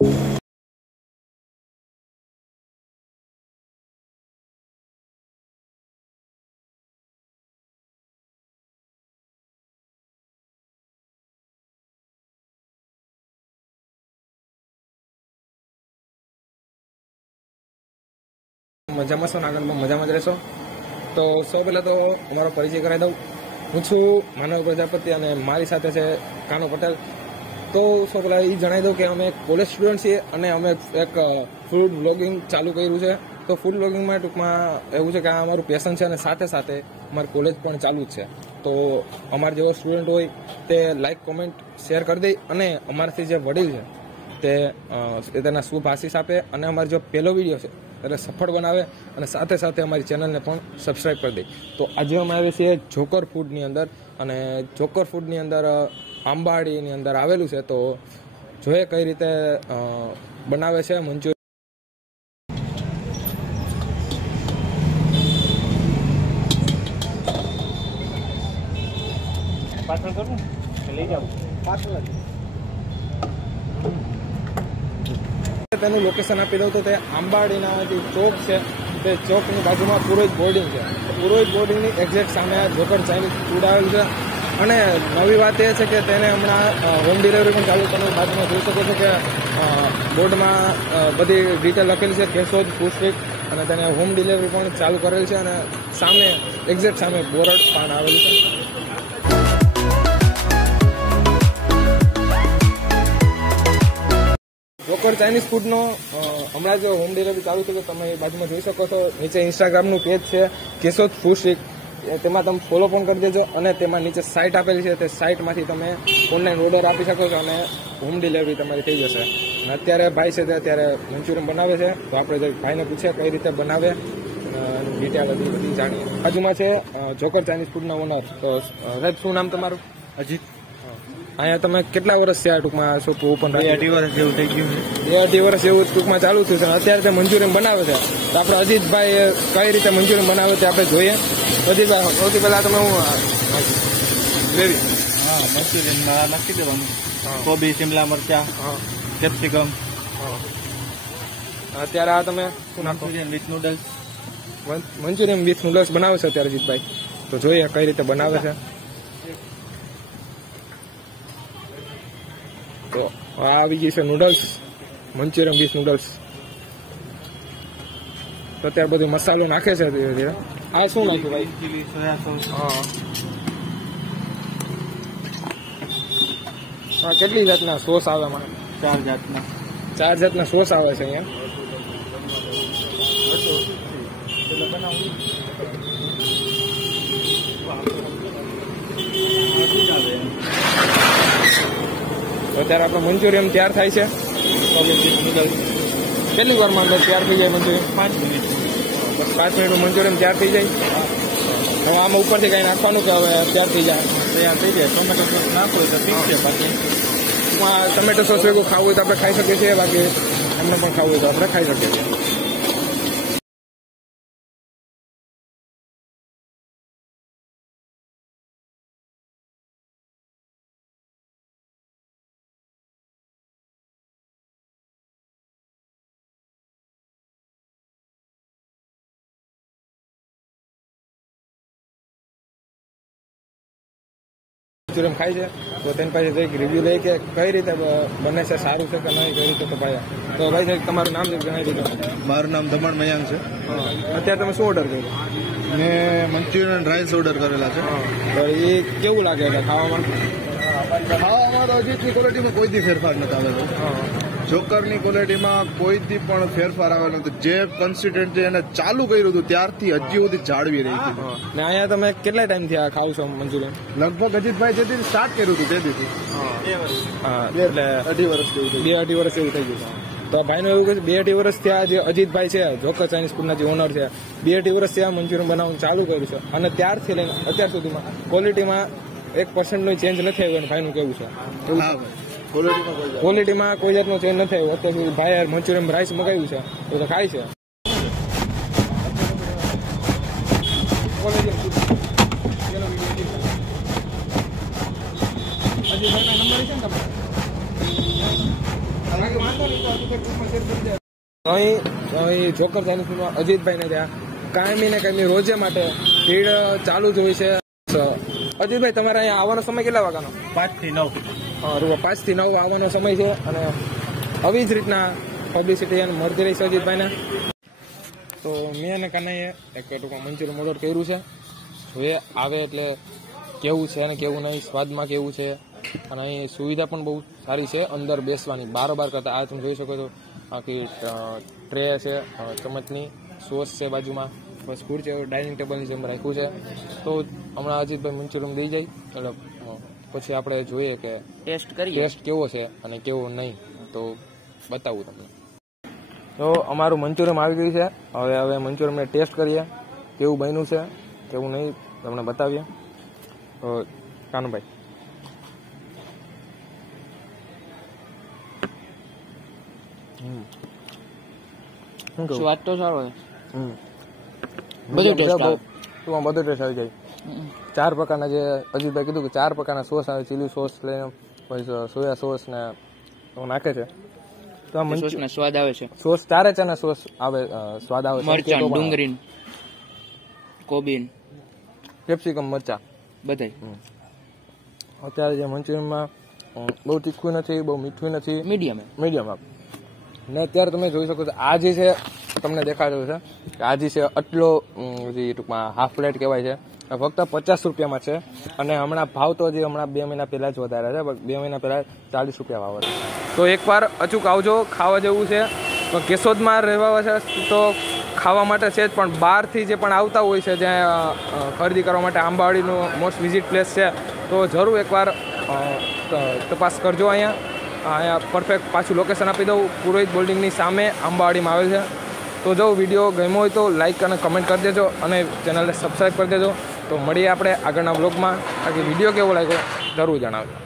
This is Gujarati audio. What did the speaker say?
મજામાં છો? આગળમાં મજામાં જ રહેશો. તો સૌ પહેલાં તો અમારો પરિચય કરાવી દઉં. હું છું માનવ પ્રજાપતિ અને મારી સાથે છે કાનો પટેલ. તો સૌ પહેલાં એ જણાવી દઉં કે અમે કોલેજ સ્ટુડન્ટ છીએ અને અમે એક ફૂડ બ્લોગિંગ ચાલુ કર્યું છે. તો ફૂડ બ્લોગિંગમાં ટૂંકમાં એવું છે કે આ અમારું પેશન છે અને સાથે સાથે અમારી કોલેજ પણ ચાલુ જ છે. તો અમારા જેવો સ્ટુડન્ટ હોય તે લાઇક કોમેન્ટ શેર કરી દે અને અમારાથી જે વડીલ છે તે તેના શુભ આશીષ આપે અને અમારો જો પહેલો વિડીયો છે એટલે સફળ બનાવે અને સાથે સાથે અમારી ચેનલને પણ સબસ્ક્રાઈબ કરી દે. તો આજે અમે આવીએ છીએ જોકર ફૂડની અંદર અને જોકર ફૂડની અંદર આંબાડીની અંદર આવેલું છે. તો જોઈએ કઈ રીતે બનાવે છે મંચુરિયન. પાછળ કરું લઈ જાવ પાછળ તેનું લોકેશન આપી દઉં તો તે આંબાડીના જે ચોક છે તે ચોકની બાજુમાં પુરોહિત બોર્ડિંગ છે. પુરોહિત બોર્ડિંગની એક્ઝેક્ટ સામે જોકર ચાઇનીઝ ફૂડ આવેલું છે. અને નવી વાત એ છે કે તેને હમણાં હોમ ડિલિવરી પણ ચાલુ તમે બાજુમાં જોઈ શકો છો કે બોર્ડમાં બધી ડિટેલ લખેલી છે કેશોદ ફૂડ સ્ટ્રીટ અને તેને હોમ ડિલિવરી પણ ચાલુ કરેલ છે અને સામે એક્ઝેક્ટ સામે બોરડ પાન આવેલું છે. જોકર ચાઇનીઝ ફૂડનો હમણાં જો હોમ ડિલિવરી ચાલુ છે તો તમે એ બાજુમાં જોઈ શકો છો. નીચે ઇન્સ્ટાગ્રામનું પેજ છે કેશોદ ફૂડ સ્ટ્રીટ, તેમાં તમે ફોલો પણ કરી દેજો અને તેમાં નીચે સાઇટ આપેલી છે તે સાઇટમાંથી તમે ઓનલાઈન ઓર્ડર આપી શકો છો અને હોમ ડિલિવરી તમારી થઈ જશે. અને અત્યારે ભાઈ છે તે અત્યારે મંચુરિયન બનાવે છે. તો આપણે ભાઈને પૂછીએ કઈ રીતે બનાવે ડિટેલ બધી જાણીએ. બાજુમાં છે જોકર ચાઇનીઝ ફૂડના ઓનર. તો સાહેબ શું નામ તમારું? અજીત. અહીંયા તમે કેટલા વર્ષ છે આ ટૂંકમાં શોપ ઓપન? 2-2.5 વર્ષ જેવું થઈ ગયું છે. 2-2.5 વર્ષ એવું ટૂંકમાં ચાલુ થયું છે. અત્યારે તે મંચુરિયન બનાવે છે. તો આપણે અજીતભાઈ કઈ રીતે મંચુરિયન બનાવે તે આપણે જોઈએ. અજીતભાઈ સૌથી પહેલા તમે હું ગ્રેવી મંચુરિયનમાં નાખી દેવાનું. કોબી, શિમલા મરચા, કેપ્સિકમ. અત્યારે આ તમે શું નાખો? Manchurian with noodles. Manchurian with noodles બનાવે છે અત્યારે અજીતભાઈ. તો જોઈએ કઈ રીતે બનાવે છે. તો આ આવી ગઈ છે નૂડલ્સ, મંચુરિયન વિથ નૂડલ્સ. તો અત્યારે બધું મસાલો નાખે છે ધીરે ધીરે. આ શું નાખ્યું ભાઈ? Chilli, soya sauce. હા, કેટલી જાતના સોસ આવે એમાં? 4 જાતના. 4 જાતના સોસ આવે છે અહીંયા. તો અત્યારે આપણો મંચુરિયન તૈયાર થાય છે. કેટલી વારમાં અંદર તૈયાર થઈ જાય મંચુરિયન? 5 મિનિટ. બસ 5 મિનિટનું મંચુરિયન તૈયાર થઈ જાય. હવે આમાં ઉપરથી કંઈ નાખવાનું કે હવે તૈયાર થઈ જાય? તૈયાર થઈ જાય. ટોમેટો સોસ નાખો તો ઠીક છે. બાકી ટમેટો સોસ ભેગું ખાવું હોય તો આપણે ખાઈ શકીએ છીએ. બાકી એમને પણ ખાવું હોય તો આપણે ખાઈ શકીએ છીએ. મંચુરિયન ખાય છે તો તેની પાસે એક રિવ્યુ લઈએ કે કઈ રીતે બને છે, સારું છે કે નહીં, કઈ રીતે તો ભાઈ. તો ભાઈ તમારું નામ જણાવી દીધું. મારું નામ દમણ મયાંગ છે. અત્યારે તમે શું ઓર્ડર કર્યું? મેં મંચુરિયન રાઈસ ઓર્ડર કરેલા છે. તો એ કેવું લાગે છે ખાવામાં? ખાવામાં તો અજીતની ક્વોલિટીમાં કોઈ દી ફેરફાર નથી આવેલો. જોકરની ક્વોલિટીમાં કોઈ દી પણ ફેરફાર આવેલો નથી. જે કન્સિસ્ટન્સી એને ચાલુ કર્યું હતું ત્યારથી હજી સુધી જાળવી રહી છે. ને અહીંયા તમે કેટલા ટાઈમથી આ ખાવ છો મંચુરિયન? લગભગ અજીતભાઈ જેથી સ્ટાર્ટ કર્યું હતું તેથી. હા, એટલે 2.5 વર્ષ જેવું થયું. 2-2.5 વર્ષ એવું થઈ ગયું. તો ભાઈનું એવું કે 2-2.5 વર્ષથી આ જે અજીતભાઈ છે જોકર ચાઇનીઝ ફૂડના જે ઓનર છે 2-2.5 વર્ષથી આ મંચુરિયન બનાવવાનું ચાલુ કર્યું છે અને ત્યારથી લઈને અત્યાર સુધીમાં ક્વોલિટીમાં 1% ચેન્જ નથી આવ્યો. અને ભાઈનું કેવું છે ક્વોલિટીમાં કોઈ જાતનો ચેન્જ નથી આવ્યો. અત્યાર સુધી ભાઈ મંચુરિયન રાઈસ મગાવ્યું છે તો ખાય છે. અહીં જોકર ચાઇનીઝ ફૂડમાં અજીતભાઈને ત્યાં કાયમી ને કાયમી રોજે માટે ભીડ ચાલુ જ હોય છે. અજીતભાઈ, તમારે અહીંયા આવવાનો સમય કેટલા વાગ્યાનો? 5 થી 9. 5 થી 9 આવવાનો સમય છે અને આવી જ રીતના પબ્લિસિટી અને મળતી રહી છે અજીતભાઈને. તો મેં અને કાનાઈએ એક ટૂંકમાં મંચુરિયન ઓર્ડર કર્યું છે. હવે આવે એટલે કેવું છે અને કેવું નહીં, સ્વાદમાં કેવું છે. અને અહીં સુવિધા પણ બહુ સારી છે અંદર બેસવાની, બારોબાર કરતા. આ તમે જોઈ શકો છો, આખી ટ્રે છે, ચમચની સોસ છે બાજુમાં, બસ ફૂડ છે, ડાઇનિંગ ટેબલની જેમ રાખ્યું છે. તો હમણાં અજીતભાઈ મંચુરિયન દઈ જાય એટલે પછી આપણે જોઈએ કે ટેસ્ટ કેવો છે અને કેવો નહીં, તો બતાવું તમને. તો અમારું મંચુરિયન આવી ગયું છે. હવે મંચુરિયન ટેસ્ટ કરીએ કેવું બન્યું છે કેવું નહીં, તમને બતાવીએ. કાનુભાઈ, સ્વાદ તો સારો છે. બધું ટેસ્ટ આવી જાય. 4 પ્રકારના, જે અજીતભાઈ કીધું કે 4 પ્રકારના સોસ આવે, ચીલી સોસ લઈને પછી સોયા સોસ ને નાખે છે. તો આ સ્વાદ આવે છે. સોસ 4 ચાના સોસ આવે, સ્વાદ આવે છે. મરચાં, ડુંગળી, કોબીન, કેપ્સિકમ, મરચા બધાય. અત્યારે જે મંચુરિયનમાં બહુ તીખું નથી, બહુ મીઠું નથી, મીડિયમ આપ. ને અત્યારે તમે જોઈ શકો છો, આ જે છે તમને દેખાડ્યું છે કે આ જે છે આટલો ટૂંકમાં હાફ પ્લેટ કહેવાય છે, ફક્ત 50 રૂપિયામાં છે. અને હમણાં ભાવ તો હજી હમણાં 2 મહિના પહેલા જ વધારે છે, 2 મહિના પહેલા 40 રૂપિયા ભાવ હતો. તો એકવાર અચૂક આવજો, ખાવા જેવું છે. તો કેશોદમાં રહેવા છે તો ખાવા માટે છે જ, પણ બહારથી જે પણ આવતા હોય છે જ્યાં ખરીદી કરવા માટે, આંબાવાડીનું મોસ્ટ વિઝિટ પ્લેસ છે, તો જરૂર એકવાર તપાસ કરજો. અહીંયા પરફેક્ટ પાછું લોકેશન આપી દઉં, પુરોહિત બિલ્ડિંગની સામે આંબાવાડીમાં આવેલ છે. તો જો વિડીયો ગમ્યો હોય તો લાઇક અને કમેન્ટ કરી દેજો અને ચેનલને સબસ્ક્રાઈબ કરી દેજો. તો મળીએ આપણે આગળના બ્લોગમાં. બાકી વિડીયો કેવો લાગ્યો જરૂર જણાવજો.